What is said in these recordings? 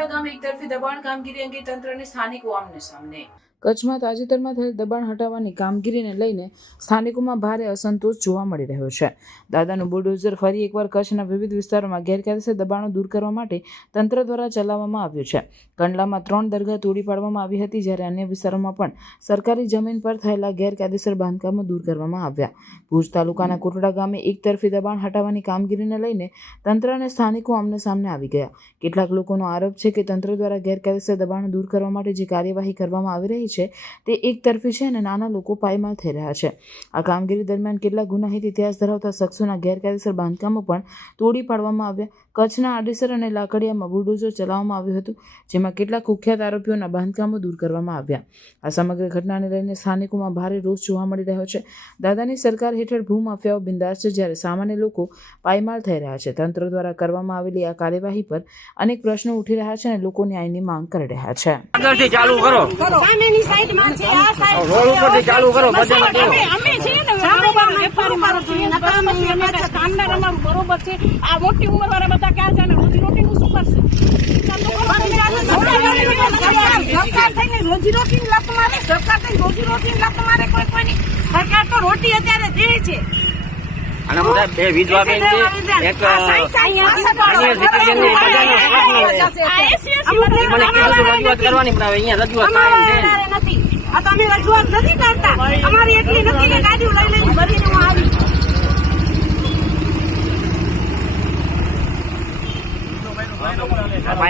કુરડા ગામે એકતરફી દબાણ કામગીરી અંગે તંત્રની સ્થાનિક આમને સામને. કચ્છમાં તાજેતરમાં થયેલ દબાણ હટાવવાની કામગીરીને લઈને સ્થાનિકોમાં ભારે અસંતોષ જોવા મળી રહ્યો છે. દાદાનું બુલડોઝર ફરી એકવાર કચ્છના વિવિધ વિસ્તારોમાં ગેરકાયદેસર દબાણો દૂર કરવા માટે તંત્ર દ્વારા ચલાવવામાં આવ્યું છે. કંડલામાં ત્રણ દરગાહ તોડી પાડવામાં આવી હતી જ્યારે અન્ય વિસ્તારોમાં પણ સરકારી જમીન પર થયેલા ગેરકાયદેસર બાંધકામો દૂર કરવામાં આવ્યા. ભુજ તાલુકાના કુરડા ગામે એકતરફી દબાણ હટાવવાની કામગીરીને લઈને તંત્ર અને સ્થાનિકો આમને સામને આવી ગયા. કેટલાક લોકોનો આરોપ છે કે તંત્ર દ્વારા ગેરકાયદેસર દબાણો દૂર કરવા માટે જે કાર્યવાહી કરવામાં આવી રહી છે તે એકતરફી છે અને નાના લોકો પાયમાલ થઈ રહ્યા છે. આ કામગીરી દરમિયાન કેટલાક ગુનાહિત ઇતિહાસ ધરાવતા શખ્સોના ગેરકાયદેસર બાંધકામો પણ તોડી પાડવામાં આવ્યા કચ્છના આડેસર અને લાકડિયામાં બુલડોઝર ચલાવવામાં આવ્યું હતું જેમાં કેટલાક કુખ્યાત આરોપીઓના બાંધકામો દૂર કરવામાં આવ્યા આ સમગ્ર ઘટનાને લઈને સ્થાનિકોમાં ભારે રોષ જોવા મળી રહ્યો છે દાદાની સરકાર હેઠળ ભૂમાફિયાઓ બિંદાસ છે જ્યારે સામાન્ય લોકો પાયમાલ થઈ રહ્યા છે તંત્ર દ્વારા કરવામાં આવેલી આ કાર્યવાહી પર અનેક પ્રશ્નો ઉઠી રહ્યા છે અને લોકો ન્યાયની માંગ કરી રહ્યા છે આગળથી ચાલુ કરો સામેની સાઈડમાં છે આ સાઈડ રોડ ઉપરથી ચાલુ કરો બધામાં અમે અમે ને બરોબર વેપારી મારો જોઈએ નકર અમે અમે કામદાર અમારું બરોબર છે? આ મોટી ઉંમર વાળા બધા ક્યાં જાણે રોજી રોટી નું શું કરશે? સરકાર થઈને રોજી રોટી લત મારે સરકાર થઈને રોજી રોટી લત મારે કોઈ કોઈની. સરકાર તો રોટી અત્યારે દે છે. અને બધા બે વિધવા બેન છે એક સિનિયર સિટીઝનની બધાનો પ્રશ્ન છે મને કીધું રજૂઆત કરવાની પણ હવે અહીંયા રજૂઆત. નથી. આ તમે રજૂઆત નથી કરતા. અમારી એટલી નથી કે ગાડી લઈ લઈને ભરીને હું આવી આ પાયા કાગળિયા કેમ છે? એટલે બોલો બધા એટલે ખબર પડે અમારી કમાવાવાળું નથી. અમને બોલો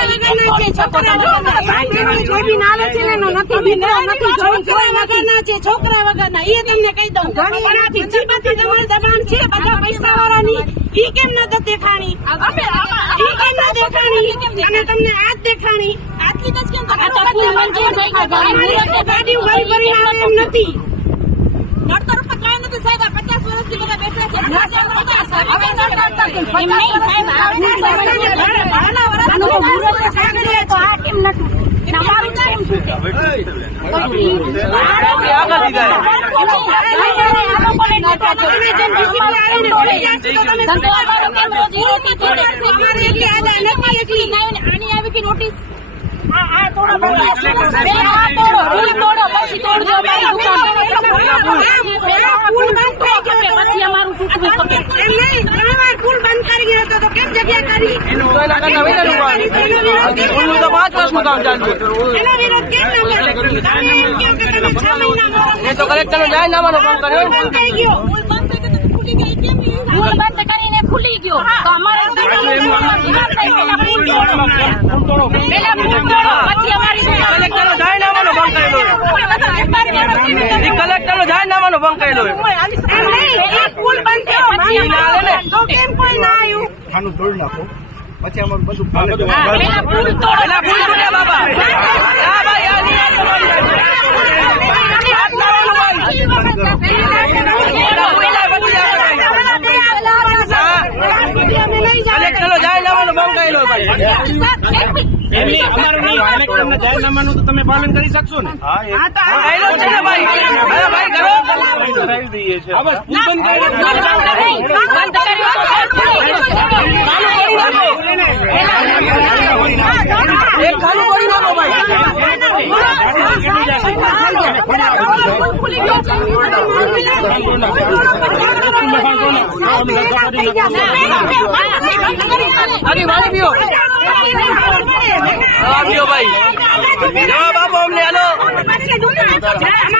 રહી ગયા ને નથી ઉપર. છોકરા એ તમને કહી દઉં પણ બધી દબાણ છે બધા પૈસા વાળાની ઈ કેમ ન દેખાણી ઈ કેમ ન દેખાણી અને તમને આ જ દેખાણી અમારી ગાડી ભરી ભરી આવે એમ નથી આગળથી જાય એમ નહીં ત્રણ વાર પુલ બંધ કરી ગયો હતો તો કેમ જગ્યા કરી તો એના કરતા વધારે ઉપાડી. ઓલું તો પાંચ વર્ષનું કામ ચાલતું એનો વિરોધ કેમ ન એ તો કલેક્ટર જાહેરનામાનો કામ કર્યો. પુલ બંધ થઈ ગયો. પુલ બંધ કરીને ખુલી ગયો. તો અમારે પેલા પુલ તોડો. પેલા પુલ પછી અમારી કલેક્ટરનો જાહેરનામાનો ભંગ કરેલો એ કલેક્ટરનો જાહેરનામાનો ભંગ કરેલો પુલ બંધ થયો પછી ના ને. તો કેમ કોઈ ના આવ્યું ખાનું તોડી નાખો. પછી અમારું બધું પેલા પુલ તોડો. પેલા ભૂલ તૂટે બાબા એમની અમારું નહીં જાહેરનામાનું તો તમે પાલન કરી શકશો ને હા એ કરેલો છે ને ભાઈ ભાઈ કરો કરાવી દઈએ છે બંધ કરી બંધ એક ખાલી કરી નાખો ભાઈ અરે જવાબ આપો ભાઈ જવાબ આપો અમને હાલો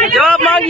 જવાબ માંગીએ